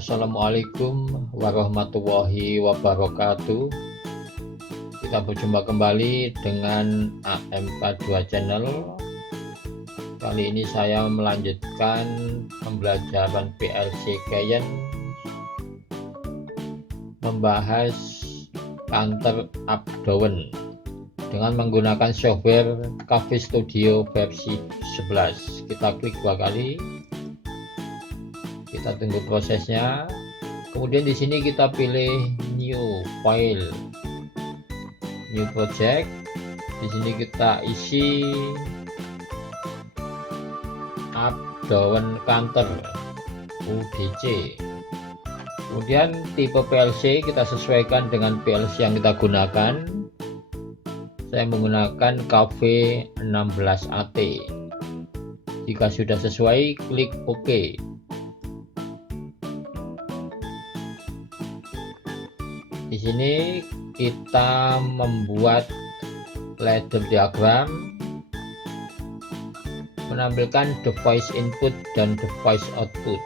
Assalamualaikum warahmatullahi wabarakatuh. Kita berjumpa kembali dengan AM42 Channel. Kali ini saya melanjutkan pembelajaran PLC Client, membahas counter up down dengan menggunakan software Cafe Studio versi 11. Kita klik dua kali, kita tunggu prosesnya. Kemudian di sini kita pilih new file, new project. Di sini kita isi up down counter UDC. Kemudian tipe PLC kita sesuaikan dengan PLC yang kita gunakan. Saya menggunakan Cafe 16AT. Jika sudah sesuai, klik OK. Di sini kita membuat ladder diagram, menampilkan device input dan device output.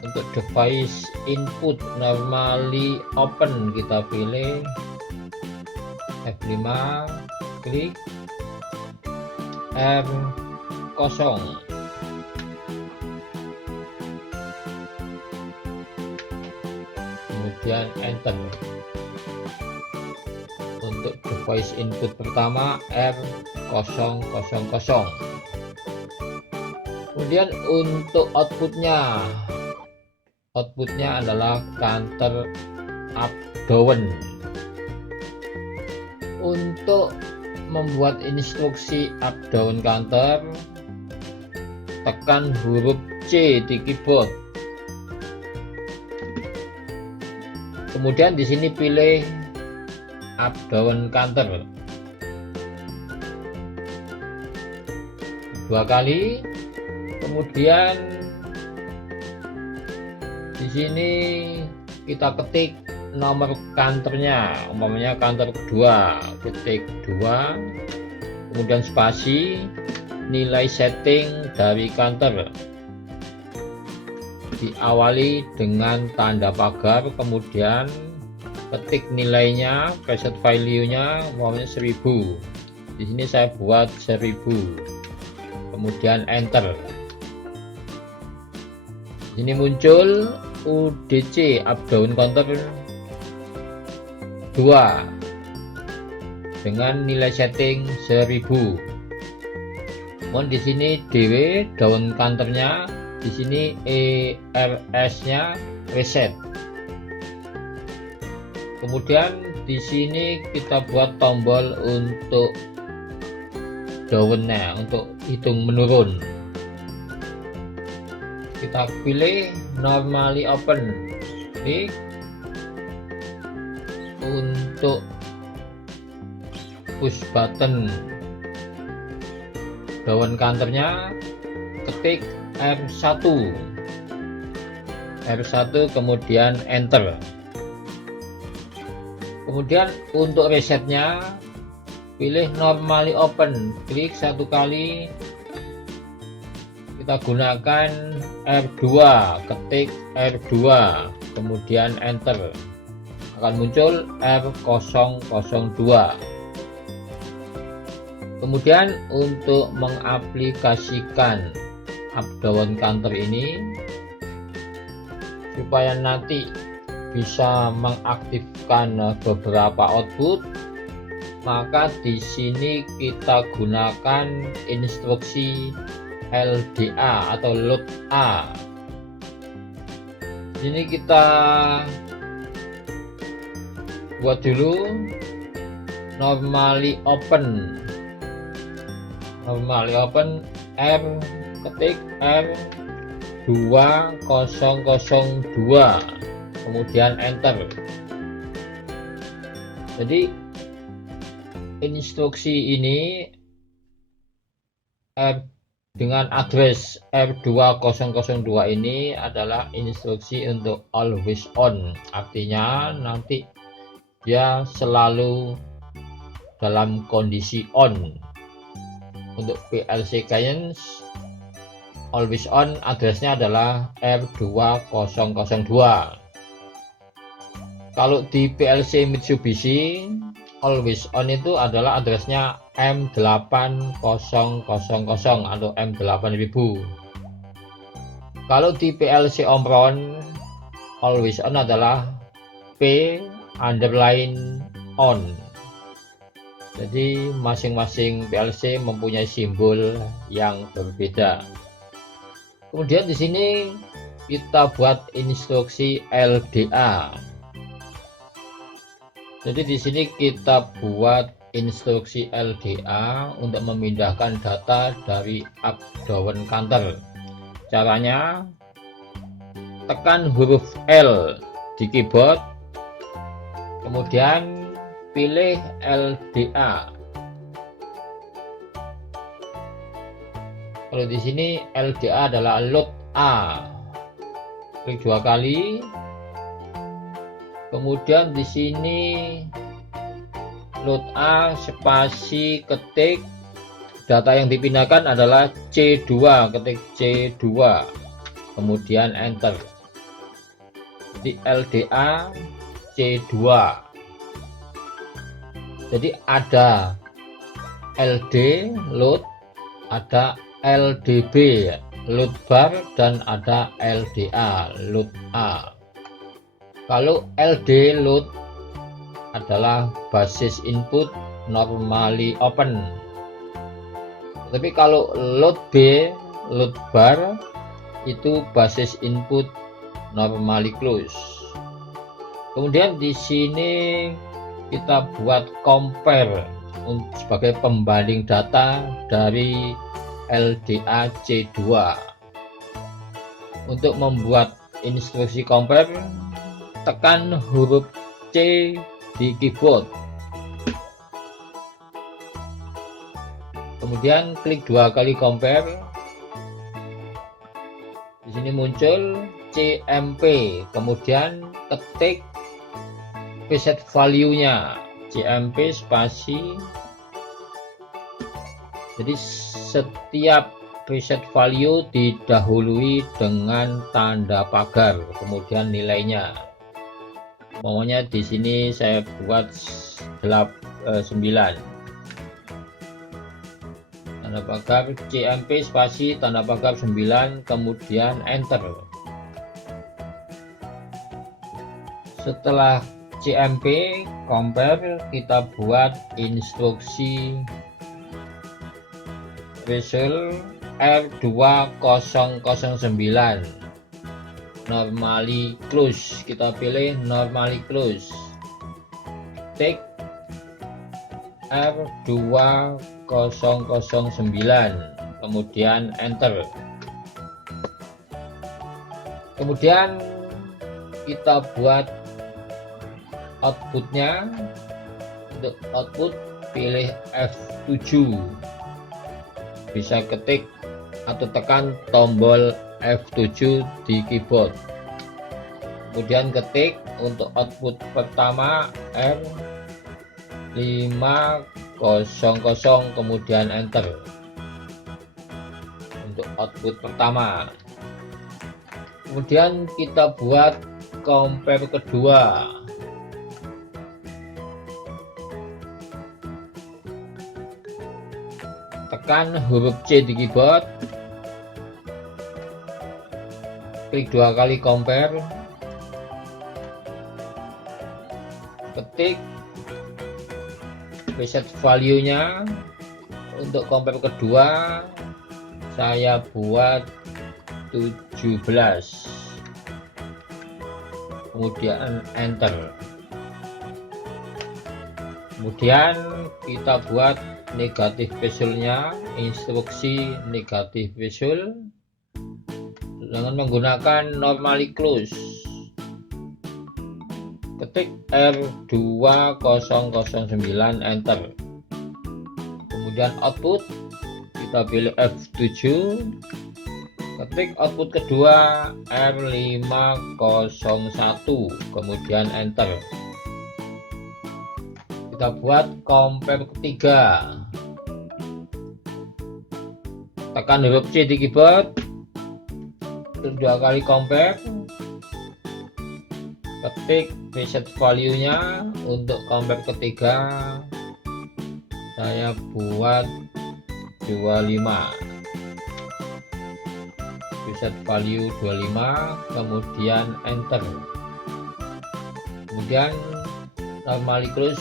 Untuk device input normally open, kita pilih F5, klik R0, kemudian enter. Untuk device input pertama R000. Kemudian untuk outputnya adalah counter up down. Untuk membuat instruksi up down counter, tekan huruf C di keyboard. Kemudian di sini pilih up down counter dua kali. Kemudian di sini kita ketik nomor counternya, umpamanya counter kedua, ketik 2, kemudian spasi, nilai setting dari counter diawali dengan tanda pagar, kemudian ketik nilainya, preset value-nya, umpamanya 1000. Di sini saya buat 1000, kemudian enter. Ini muncul UDC up down counter 2 dengan nilai setting 1000. Mohon di sini DW down counternya, di sini ERS-nya reset. Kemudian di sini kita buat tombol untuk down-nya, untuk hitung menurun. Kita pilih normally open, klik. Untuk push button down counternya, ketik R1, kemudian enter. Kemudian untuk resetnya, pilih normally open, klik satu kali. Kita gunakan R2, ketik R2, kemudian enter. Akan muncul R002. Kemudian untuk mengaplikasikan up down counter ini, supaya nanti bisa mengaktifkan beberapa output, maka di sini kita gunakan instruksi LDA atau load A. Ini kita buat dulu normally open, R, ketik R2002, kemudian enter. Jadi instruksi ini dengan address R2002 ini adalah instruksi untuk always on, artinya nanti dia selalu dalam kondisi on. Untuk PLC client always on addressnya adalah R2002. Kalau di PLC Mitsubishi always on itu adalah addressnya M8000 atau M8000. Kalau di PLC Omron always on adalah P_on. Jadi masing-masing PLC mempunyai simbol yang berbeda. Kemudian di sini kita buat instruksi LDA. Jadi di sini kita buat instruksi LDA untuk memindahkan data dari up down counter. Caranya tekan huruf L di keyboard, kemudian pilih LDA. Kalau di sini LDA adalah load A. Klik 2 kali. Kemudian di sini load A spasi ketik data yang dipindahkan adalah C2, ketik C2. Kemudian enter. Di LDA C2. Jadi ada LD load, ada LDB load bar, dan ada LDA load A. Kalau LD load adalah basis input normally open. Tapi kalau load B load bar itu basis input normally close. Kemudian di sini kita buat compare sebagai pembanding data dari LDA C2. Untuk membuat instruksi compare, tekan huruf C di keyboard. Kemudian klik 2 kali compare. Di sini muncul CMP, kemudian ketik preset value-nya CMP spasi. Jadi setiap preset value didahului dengan tanda pagar, kemudian nilainya. Pokoknya di sini saya buat 9. Tanda pagar CMP spasi tanda pagar 9, kemudian enter. Setelah CMP compare, kita buat instruksi result R2009 normally close. Kita pilih normally close, tik R2009, kemudian enter. Kemudian kita buat outputnya. Untuk output pilih F7, bisa ketik atau tekan tombol F7 di keyboard. Kemudian ketik untuk output pertama R500, kemudian enter untuk output pertama. Kemudian kita buat compare kedua. Tekan huruf C di keyboard, klik 2 kali compare, ketik preset value-nya. Untuk compare kedua saya buat 17, kemudian enter. Kemudian kita buat negatif visualnya, instruksi negatif visual dengan menggunakan normally close. Ketik R2009, enter. Kemudian output kita pilih F7, ketik output kedua R501, kemudian enter. Kita buat compare ketiga. Tekan huruf C di keyboard, 2 kali compare, ketik reset value nya. Untuk compare ketiga saya buat 25, reset value 25, kemudian enter. Kemudian normally close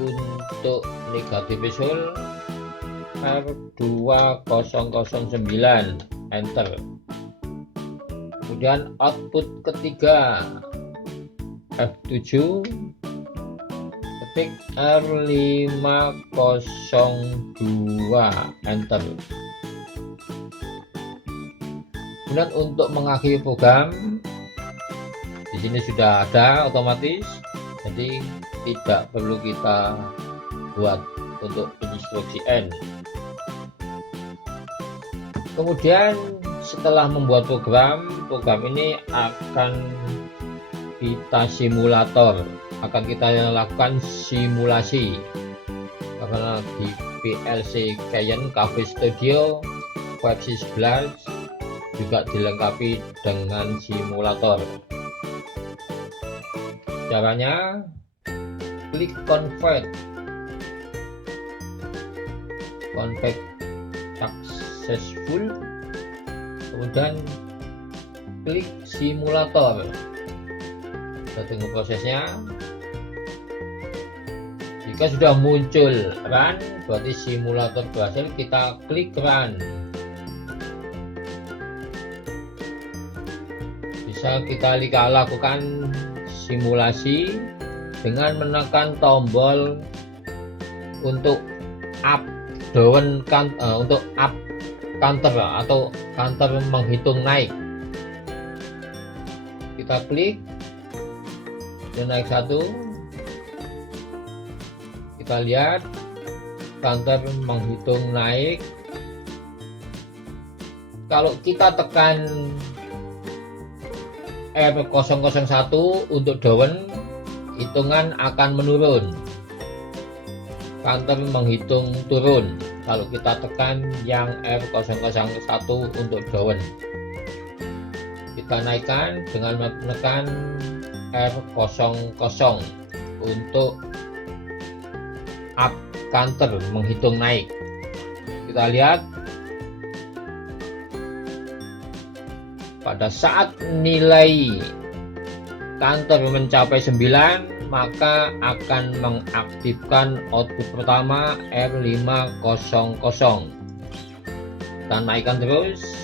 untuk negatif visual R2009, enter. Kemudian output ketiga F7, ketik R502, enter. Kemudian untuk mengakhiri program di sini sudah ada otomatis, jadi tidak perlu kita buat untuk instruksi N. Kemudian setelah membuat program ini akan kita lakukan simulasi, karena di PLC Cayenne Cafe Studio versi 11 juga dilengkapi dengan simulator. Caranya klik convert successful, kemudian klik simulator. Kita tunggu prosesnya. Jika sudah muncul run, berarti simulator berhasil. Kita klik run. Bisa kita lakukan simulasi dengan menekan tombol untuk up down untuk up counter atau counter menghitung naik. Kita klik dan naik 1. Kita lihat counter menghitung naik. Kalau kita tekan R001 untuk down, hitungan akan menurun. Counter menghitung turun kalau kita tekan yang R001 untuk down. Kita naikkan dengan menekan R00 untuk up counter menghitung naik. Kita lihat pada saat nilai counter mencapai 9, maka akan mengaktifkan output pertama R500. Kita naikkan terus.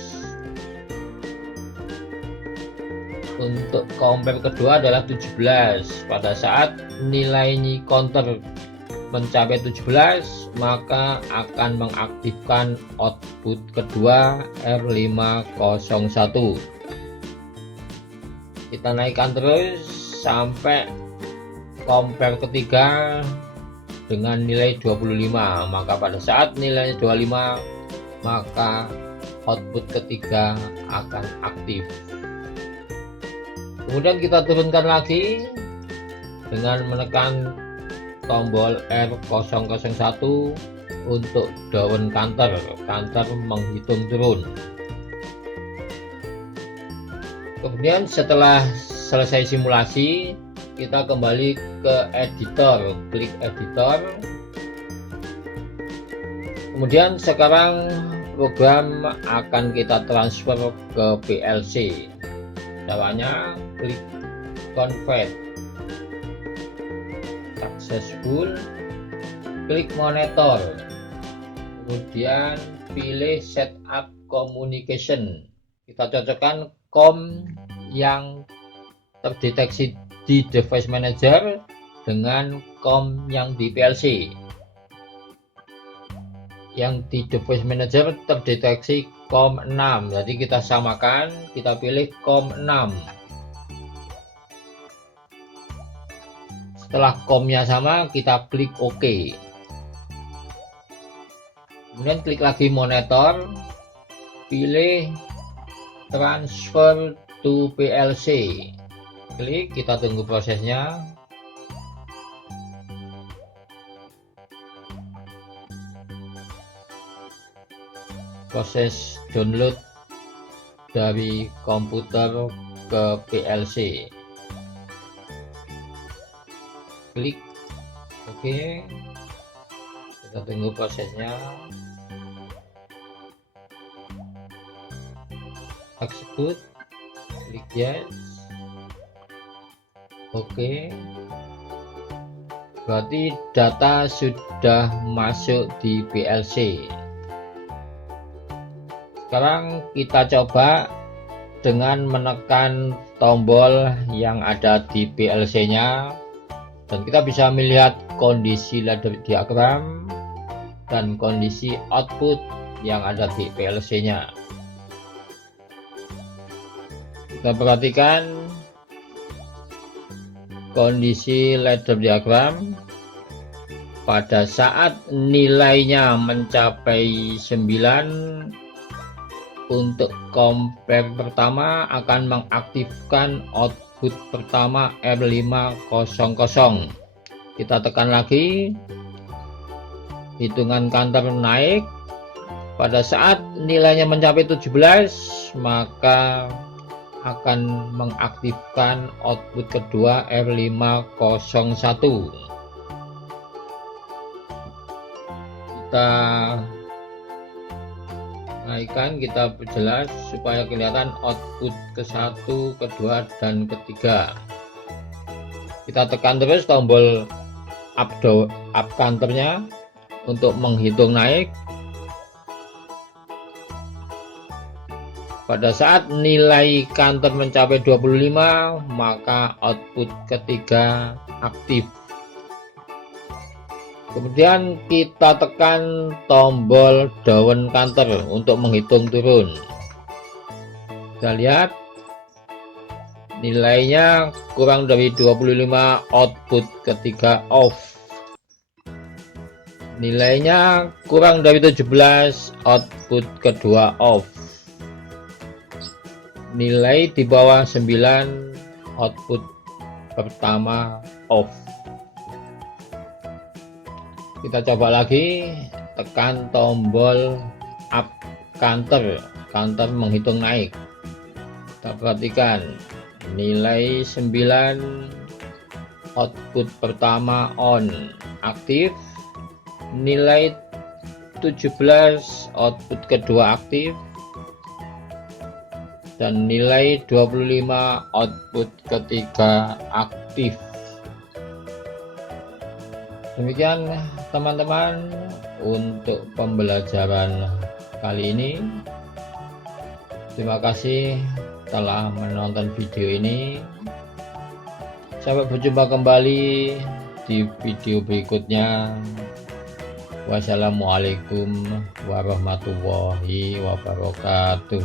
Untuk compare kedua adalah 17. Pada saat nilai counter mencapai 17, maka akan mengaktifkan output kedua R501. Kita naikkan terus sampai compare ketiga dengan nilai 25. Maka pada saat nilai 25, maka output ketiga akan aktif. Kemudian kita turunkan lagi dengan menekan tombol R001 untuk down counter menghitung turun. Kemudian setelah selesai simulasi, kita kembali ke editor, klik editor. Kemudian sekarang program akan kita transfer ke PLC. Caranya klik convert successful, klik monitor, kemudian pilih setup communication. Kita cocokkan COM yang terdeteksi di device manager dengan COM yang di PLC. Yang di device manager terdeteksi COM 6, jadi kita samakan, kita pilih COM 6. Setelah COM-nya sama, kita klik OK. Kemudian klik lagi monitor, pilih transfer to PLC. Klik, kita tunggu prosesnya. Proses download dari komputer ke PLC. Klik OK, kita tunggu prosesnya. Execute, klik yes. Oke, berarti data sudah masuk di PLC. Sekarang kita coba dengan menekan tombol yang ada di PLC nya, dan kita bisa melihat kondisi ladder diagram dan kondisi output yang ada di PLC nya. Kita perhatikan kondisi ladder diagram. Pada saat nilainya mencapai 9, untuk compare pertama akan mengaktifkan output pertama R500. Kita tekan lagi, hitungan counter naik. Pada saat nilainya mencapai 17, maka akan mengaktifkan output kedua R501. Kita naikkan, kita perjelas supaya kelihatan output ke-1, kedua, dan ketiga. Kita tekan terus tombol up counternya untuk menghitung naik. Pada saat nilai counter mencapai 25, maka output ketiga aktif. Kemudian kita tekan tombol down counter untuk menghitung turun. Kita lihat nilainya kurang dari 25, output ketiga off. Nilainya kurang dari 17, output kedua off. Nilai di bawah 9, output pertama off. Kita coba lagi, tekan tombol up counter menghitung naik. Kita perhatikan nilai 9, output pertama on, aktif. Nilai 17, output kedua aktif. Dan nilai 25, output ketiga aktif. Demikian teman-teman untuk pembelajaran kali ini. Terima kasih telah menonton video ini. Sampai berjumpa kembali di video berikutnya. Wassalamualaikum warahmatullahi wabarakatuh.